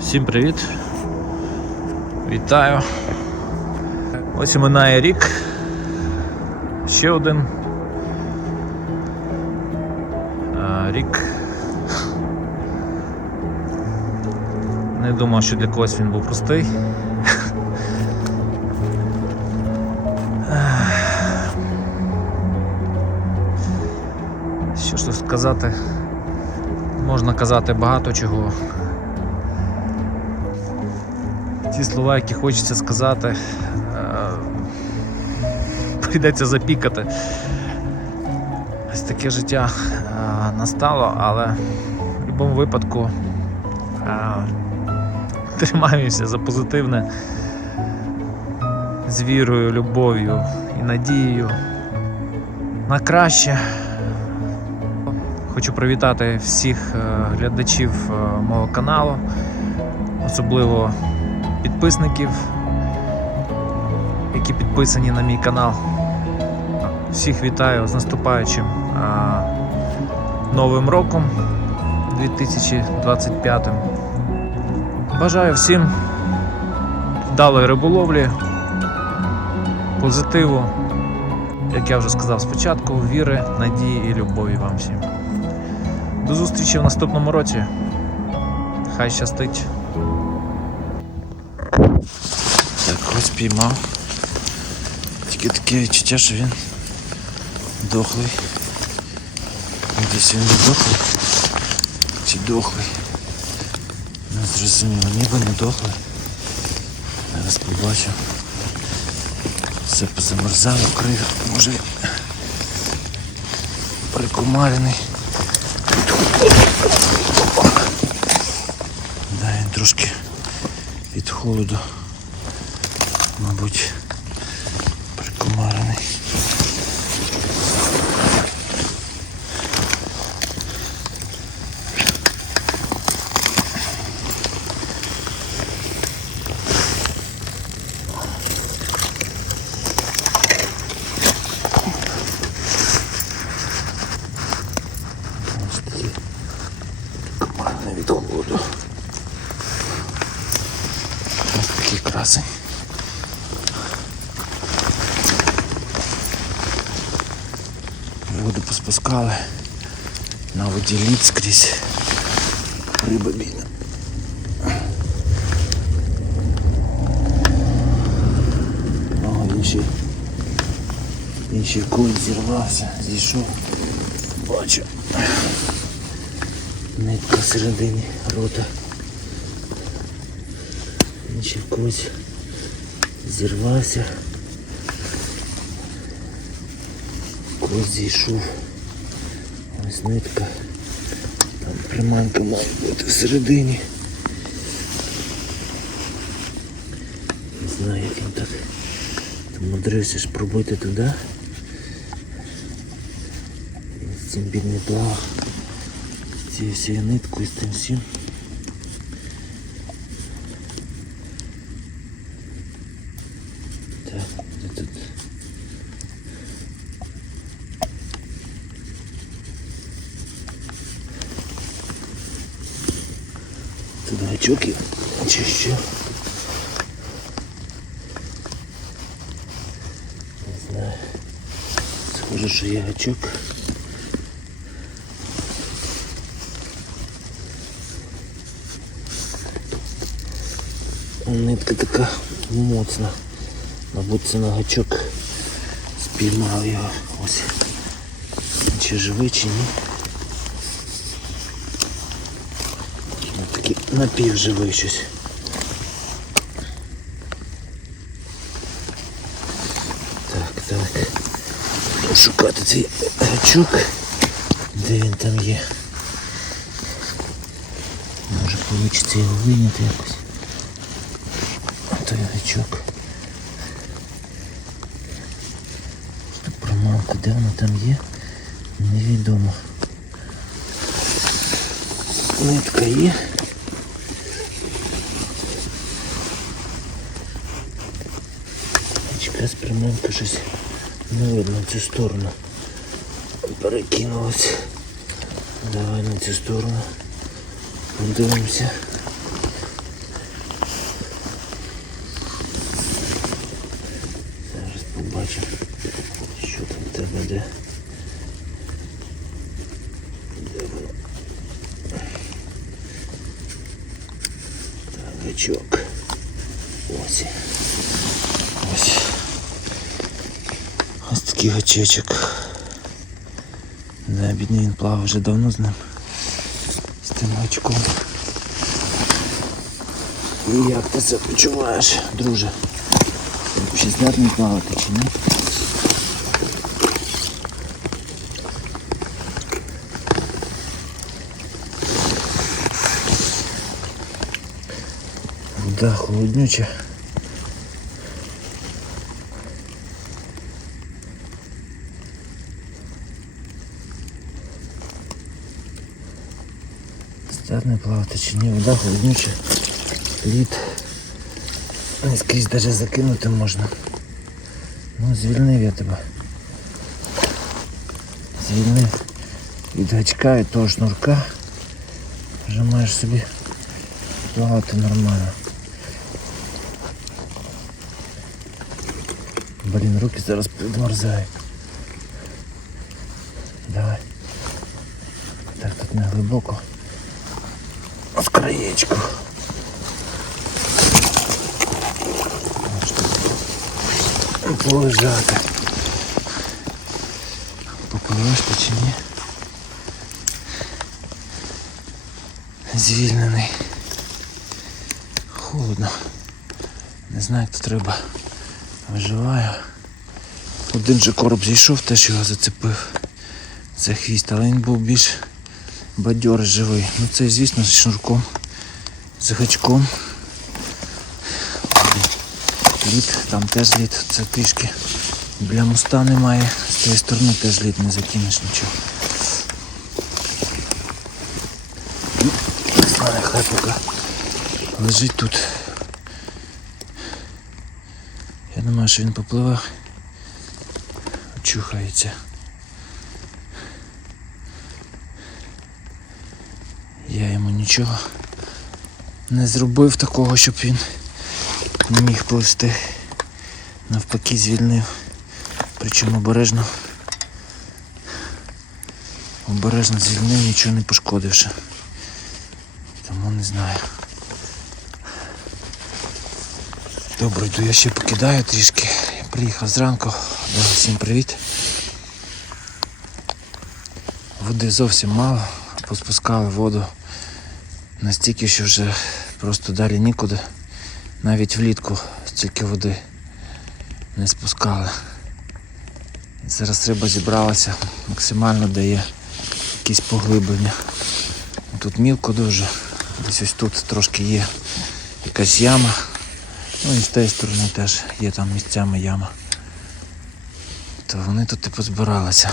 Всім привіт! Вітаю! Ось минає рік. Ще один рік. Не думав, що для когось він був простий. Що ж тут сказати? Можна казати багато чого. Ті слова, які хочеться сказати, е, прийдеться запікати. Ось таке життя е, настало, але в будь-якому випадку е, тримаюся за позитивне з вірою, любов'ю і надією на краще. Хочу привітати всіх глядачів мого каналу, особливо підписників, які підписані на мій канал. Всіх вітаю з наступаючим а, новим роком 2025. Бажаю всім вдалої риболовлі, позитиву, як я вже сказав спочатку, віри, надії і любові вам всім. До зустрічі в наступному році. Хай щастить. Так, ось піймав. Тільки таке відчуття, що він дохлий. Десь він не дохлий. Чи дохлий. Не зрозуміло, ніби не дохлий. Зараз побачу. Все позамерзало, крив, може прикумарений. Да, він трошки холоду, мабуть, прикумарений. Ось такий прикумарений від холоду. Ось такий красень. Воду поспускали. На скрізь. Риба бійна. О, він ще, він ще куль зірвався, зійшов. Бачу. Нитка всередині рота. Ще когось зірвався. Когось зійшов. Ось нитка. Приманка має бути всередині. Не знаю, як він так мудрився ж пробити туди. З цим бідний плав. Цією всією ниткою, з тим всім. Так, де тут? Тут? Чи що? Не знаю. Схоже, що є гачок. Нитка така моцна. Мабуть, це на гачок спіймав його. Ось. Чи живий, чи ні. Такий напівживий щось. Так, так. Шукати цей гачок. Де він там є? Може вийде його вийняти якось. Той гачок. Промалка, де вона там є? Невідомо. Нитка є. Десь пряминка щось не видно в цю сторону. Перекинулась. Давай на цю сторону. Подивимося. Зараз побачимо, що там в тебе де. Де Так, гачок. Такий гачечок. Да, бідний він плавав вже давно з ним. З тим гачком. І як ти це почуваєш, друже? Ще здатний плавати чи ні? Вода холоднюча. Здатний плавати чи ні, вода холоднюча. Лід. Не скрізь навіть закинути можна. Ну, звільнив я тебе. Звільнив від гачка і того шнурка. Вже маєш собі плавати нормально. Блін, руки зараз підмерзають. Давай. Так, тут не глибоко. З краєчку. Полежати. Попливеш чи ні? Звільнений. Холодно. Не знаю, як тут риба виживає. Один же короб зійшов, теж його зацепив за хвіст, але він був більш бадьорий живий. Ну це, звісно, з шнурком, з гачком. Лід, там теж лід, це трішки біля моста немає. З тієї сторони теж лід не закинеш нічого. Хай поки лежить тут. Я думаю, що він попливе. Чухається. Я йому нічого не зробив такого, щоб він не міг пливти. Навпаки звільнив. Причому обережно. Обережно звільнив, нічого не пошкодивши. Тому не знаю. Добре, йду я ще покидаю трішки. Я приїхав зранку. Да, всім привіт. Води зовсім мало, поспускали воду настільки, що вже просто далі нікуди. Навіть влітку стільки води не спускали. Зараз риба зібралася, максимально дає якісь поглиблення. Тут мілко дуже, десь ось тут трошки є якась яма. Ну і з тієї сторони теж є там місцями яма. То вони тут і позбиралися.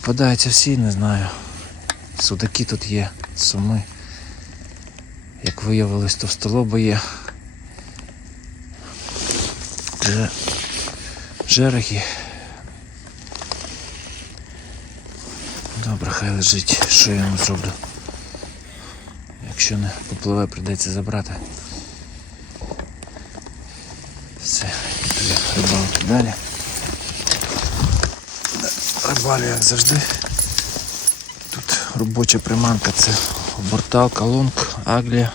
Попадаються всі, не знаю. Судаки тут є, суми. Як виявилось, товстолоби є. Же... Жерехи. Добре, хай лежить, що я йому зроблю. Якщо не попливе, прийдеться забрати. Все, рибалки далі. Рибалю, як завжди. Робоча приманка, це оберталка, лонг, аглія.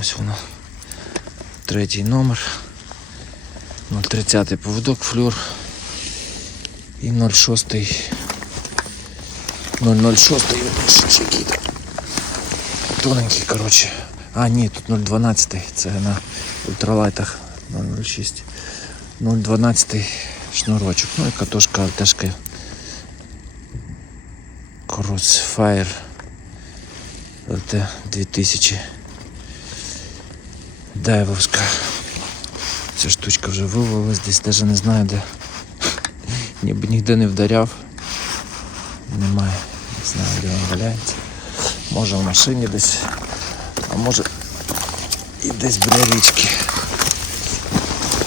Ось вона. Третій номер. 030 поводок, флюр. І 06. 006 ще який там. Тоненький, коротше. А, ні, тут 012, це на ультралайтах 006. 012 шнурочок. Ну і катушка теж Crossfire LT 2000 Дайвовська. Ця штучка вже вивалилась, десь навіть не знаю де. Ніби ніде не вдаряв. Немає. Не знаю, де він валяється. Може в машині десь, а може і десь біля річки.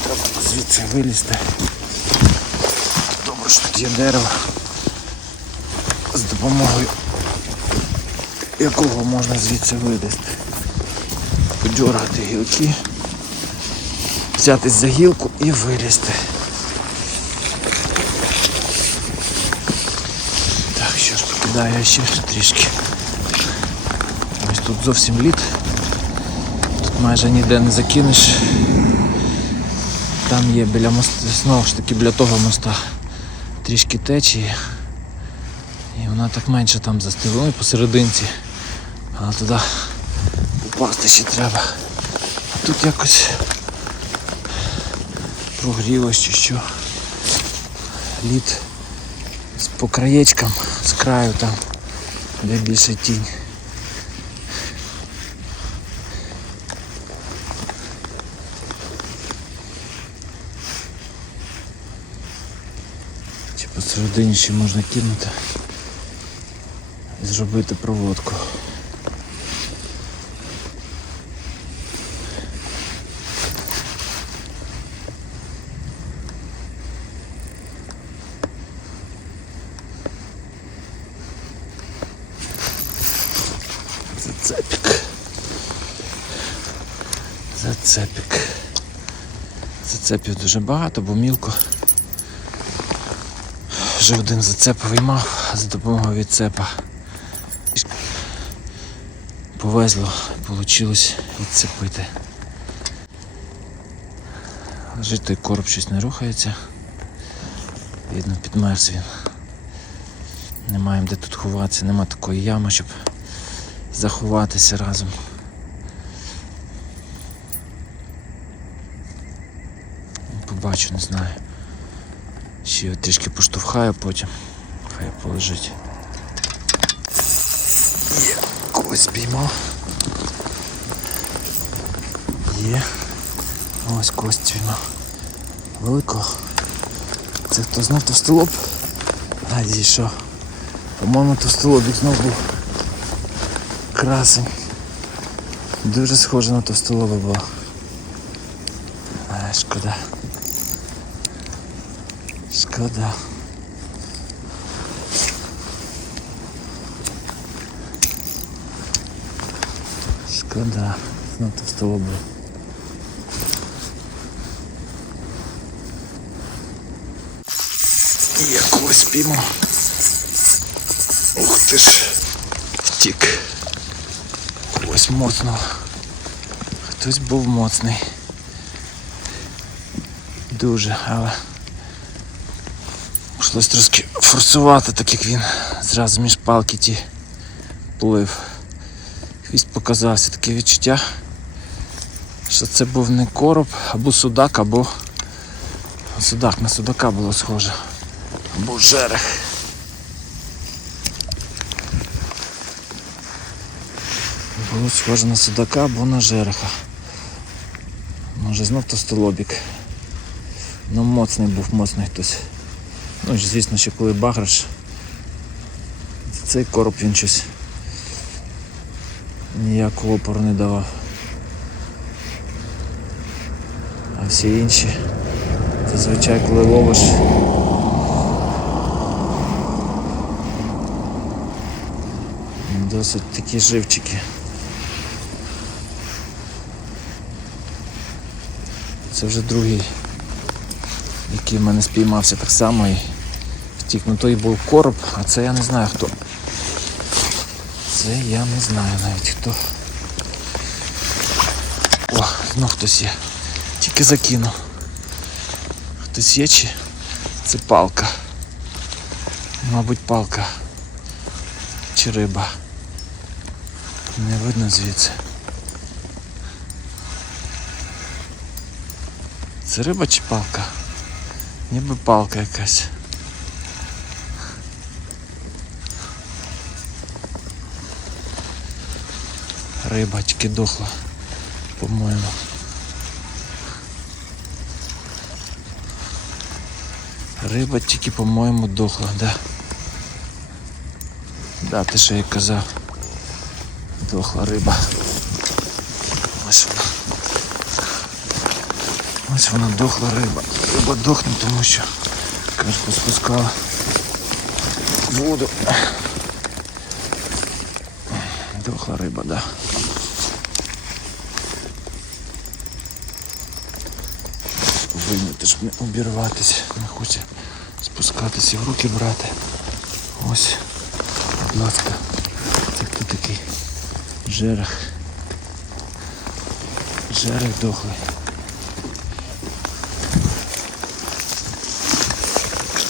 Треба звідси вилізти. Добре, що тут є дерево. Допомогою якого можна звідси вилізти. Подьоргати гілки, взятись за гілку і вилізти. Так, що ж покидаю я ще трішки. Ось тут зовсім лід. Тут майже ніде не закинеш. Там є біля моста, знову ж таки біля того моста трішки течії. І вона так менше там застила. Ну посерединці. Але туди упасти ще треба. А тут якось прогрілось чи що. Лід з по краєчкам, з краю там, де більше тінь. Чи посередині ще можна кинути зробити проводку. Зацепик. Зацепик. Зацепів дуже багато, бо мілко. Вже один зацеп виймав за допомогою відцепа. Повезло, вийшло відцепити. Лежить той короб щось не рухається. Видно, підмерз він. Не маємо де тут ховатися, нема такої ями, щоб заховатися разом. Побачу, не знаю. Ще його трішки поштовхаю потім. Хай полежить. Є, когось спіймав. Є. Ось когось спіймав. Великого. Це хто знов товстолоб? А, дійшов. По-моєму, товстолобік знов був. Красень. Дуже схоже на товстолоба було. А, шкода. Шкода. Шкода. На товстолобу. Я когось спіймав. Ух ти ж. Втік. Когось моцнув. Хтось був моцний. Дуже, але прийшлось трошки форсувати, так як він зразу між палки ті плив. Хвіст показався таке відчуття, що це був не короб, або судак, або судак, на судака було схоже. Або жерех. Було схоже на судака або на жереха. Може знов тостолобік. Ну моцний був, моцний хтось. Ну, звісно, що коли баграш, цей короб він щось ніякого опору не давав. А всі інші, зазвичай коли ловиш. Досить такі живчики. Це вже другий, який в мене спіймався так само і втік. Ну той був короб, а це я не знаю хто. Це я не знаю навіть хто. О, знов хтось є. Тільки закинув. Хтось є чи це палка. Мабуть, палка. Чи риба. Не видно звідси. Це риба чи палка? Ніби палка якась. Риба тільки дохла, по-моєму. Риба тільки, по-моєму, дохла, да. Да, ти що я казав. Дохла риба. Ось вона. Ось вона дохла риба. Риба дохне, тому що кажуть, спускала воду. Дохла риба, да. Вийняти, щоб не обірватися, не хоче спускатися в руки брати. Ось, будь ласка, це хто такий? Жерех. Жерех дохлий. Ось,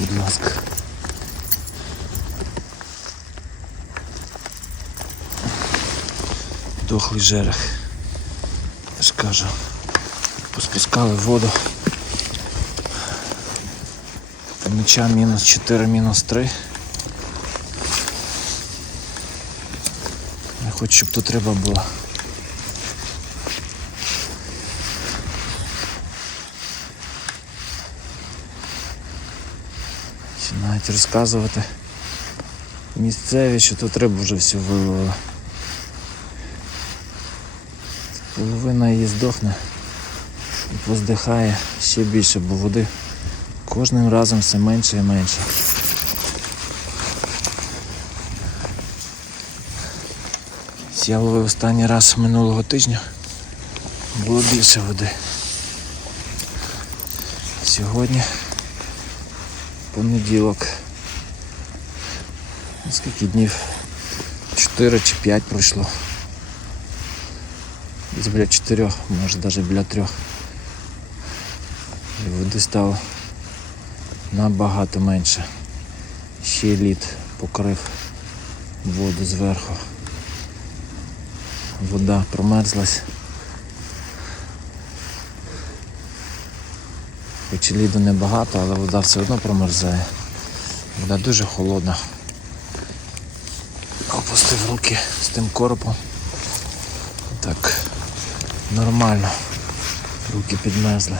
Будь ласка. Дохлий жерех. Я кажу. Поспускали воду. Меча мінус 4, мінус 3. Я хочу, щоб тут треба було. Починають розказувати місцеві, що тут рибу вже всю виловили. Половина її здохне і поздихає ще більше, бо води кожним разом все менше і менше. Я ловив останній раз минулого тижня. Було більше води. Сьогодні понеділок. Скільки днів? 4 чи 5 пройшло. Десь біля 4, може навіть біля 3. І води стало набагато менше. Ще лід покрив воду зверху. Вода промерзлась. Хоч ліду небагато, але вода все одно промерзає. Вода дуже холодна. Опустив руки з тим коропом. Нормально. Руки підмерзли.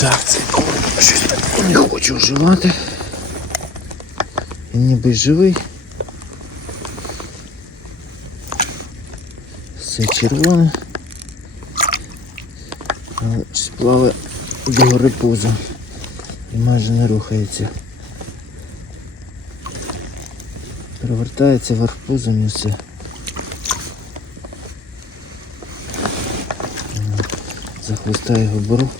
Так, цей корм щось так не хочу вживати. Він ніби живий. Все червоне. Але щось плаває догори пузом. І майже не рухається. Перевертається вверх пузом і все. За хвоста його беру.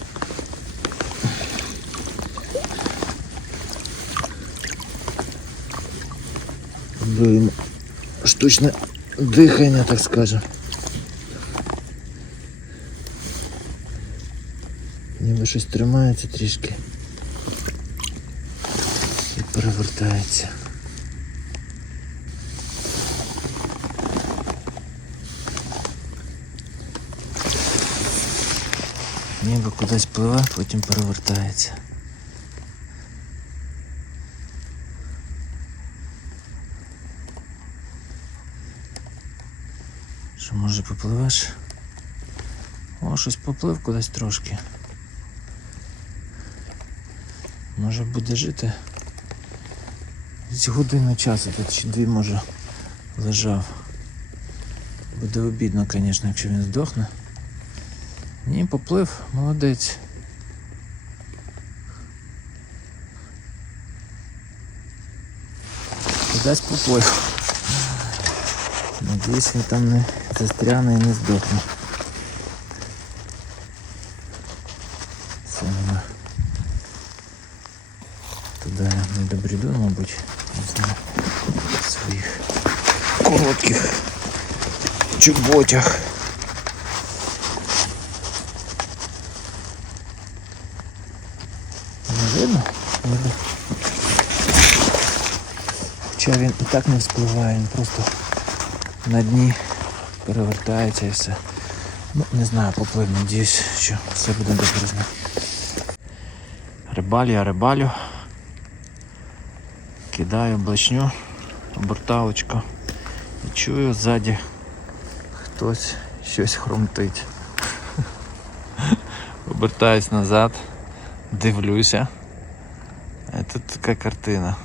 Йому штучне дихання, так скажем. Ніби щось тримається трішки і перевертається. Ніби кудись пливе, потім перевертається. Що може попливеш? О, щось поплив кудись трошки. Може буде жити. З годину часу тут чи дві може лежав. Буде обідно, звісно, якщо він здохне. Ні, поплив, молодець. Кудись поплив. Надіюсь, він там не застряне і не здохне. Це вона туди не добріду, мабуть, не знаю, в своїх коротких чоботях. Не видно? Видно. Хоча він і так не вспливає, він просто на дні перевертається і все. Ну, не знаю, поплив, надіюсь, що все буде добре з ним. Рибалю, я рибалю. Кидаю блешню. оберталочка. І чую ззаді хтось щось хрумтить. Обертаюсь назад, дивлюся. Тут така картина.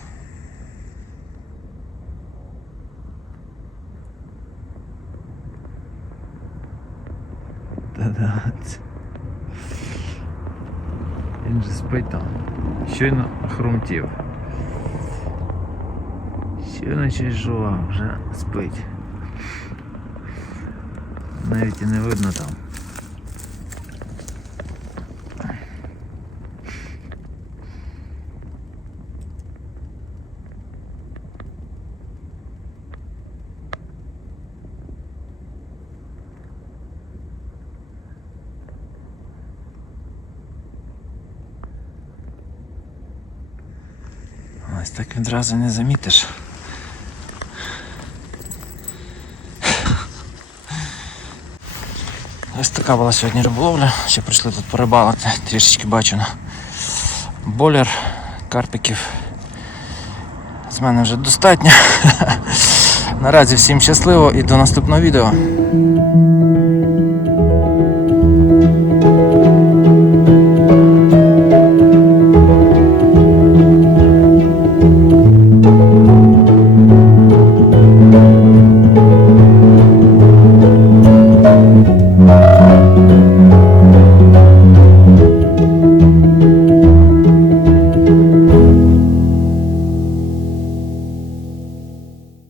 Він же спить там. Щойно хрумтів. Щойно щось жував, вже спить. Навіть і не видно там. Відразу не замітиш. Ось така була сьогодні риболовля. Ще прийшли тут порибалити. Трішечки бачу на боляр, карпиків. З мене вже достатньо. Наразі всім щасливо і до наступного відео.